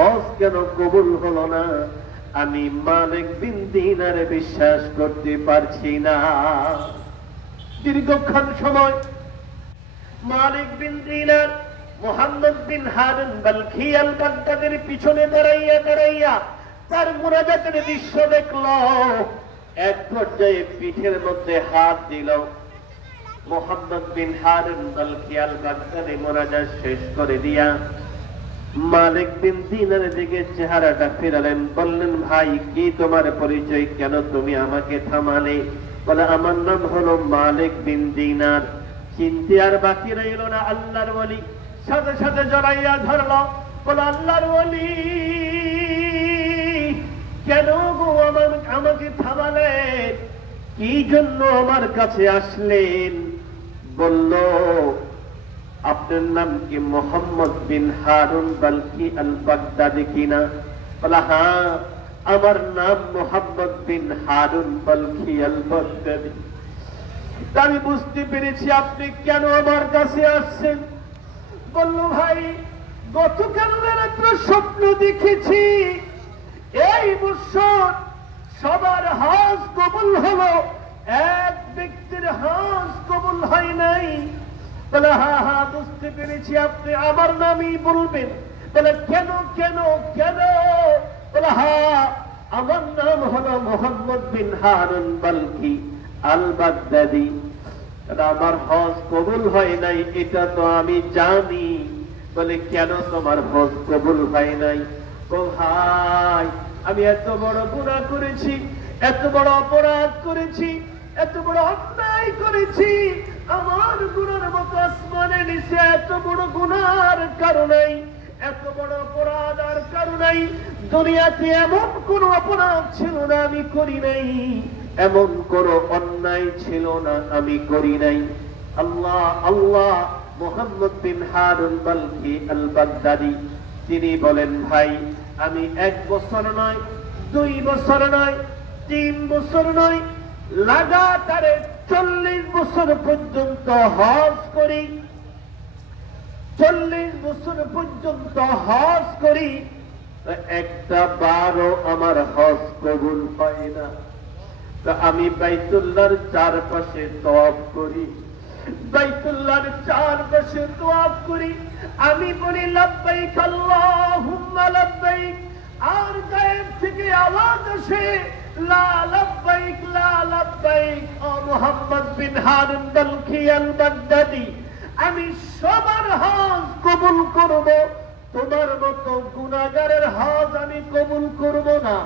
হজ কেন কবুল হলো না? আমি মালিক বিন দিনারে বিশ্বাস করতে পারছি না। দীর্ঘক্ষণ সময় মালিক বিন দিনার মুহাম্মদ বিন হারুন বালখি আল বাগদাদির পিছনে দাঁড়াইয়া দাঁড়াইয়া তার মুনাজাতের দৃশ্য দেখল। এক পর্যায়ে পিঠের মধ্যে হাত দিল। মুহাম্মদ বিন হারুন বালখি আল বাগদাদি মুনাজাত শেষ করে দিয়া মালিক বিন দিনার দিকে চেহারাটা ফেরালেন, বললেন, ভাই কি তোমার পরিচয়? কেন তুমি আমাকে থামালে? বলে, আমার নাম হলো মালিক বিন দিনার। চিনতে আর বাকি রইল না আল্লাহর ওলি। সাথে সাথে জড়াইয়া ধরল, বলে, আল্লাহর ওলি কেন গো আমাকে থামালেন? কি জন্য আমার কাছে আসলেন? বলল, আপনার নাম কি মুহাম্মদ বিন হারুন বালখি আল বাগদাদি কিনা? বলা, হ্যাঁ, আমার নাম মুহাম্মদ বিন হারুন বালখি আল বাগদাদি। আমি বুঝতে পেরেছি আপনি কেন আমার কাছে আসছেন। বলল, ভাই গতকাল রাত্রে স্বপ্ন দেখেছি এই বছর সবার হজ কবুল হলো, এক ব্যক্তির হজ কবুল হয় নাই। বলে, হ্যাঁ হ্যাঁ বুঝতে পেরেছি, আপনি আমার নামই বলবেন। বলে, কেন কেন কেন? বলে, হ্যাঁ, আমার নাম হলো মুহাম্মদ বিন হারুন বালখি আল বাগদাদি। আমার হজ কবুল হয় নাই এটা তো আমি জানি। বলে, কেন তোমার হজ কবুল হয় নাই? ও ভাই, আমি এত বড় গুনাহ করেছি, এত বড় অপরাধ করেছি, এত বড় অন্যায় করেছি। আমার গুনার মতো আসমানের নিচে এত বড় গুনার কারণে, এত বড় অপরাধ আর কারণে দুনিয়াতে এমন কোন অপরাধ ছিল না আমি করি নাই, এমন কোন অন্যায় ছিল না আমি করি নাই। আল্লাহ আল্লাহ। মুহাম্মদ বিন হারুন বালখি আল বাগদাদি তিনি বলেন, ভাই আমি 1 বছর নয়, 2 বছর নয়, 3 বছর নয়, লাগাতারে 40 বছর পর্যন্ত হজ করি। 40 বছর পর্যন্ত হজ করি, একটা বারও আমার হজ কবুল হয় না। তা আমি বাইতুল্লাহর চারপাশে তওয়াফ করি, বাইতুল্লাহর চারপাশে তওয়াফ করি, আমি বলি লাব্বাইক আল্লাহুম্মা লাব্বাইক, আর গায়েব থেকে আওয়াজ আসে লা লাব্বাইক লা লাব্বাইক। ও মুহাম্মদ বিন হারুন বালখি আল বাগদাদি, আমি সবার হজ কবুল করব, তোমার মতো গুনাহগারের হজ আমি কবুল করব না।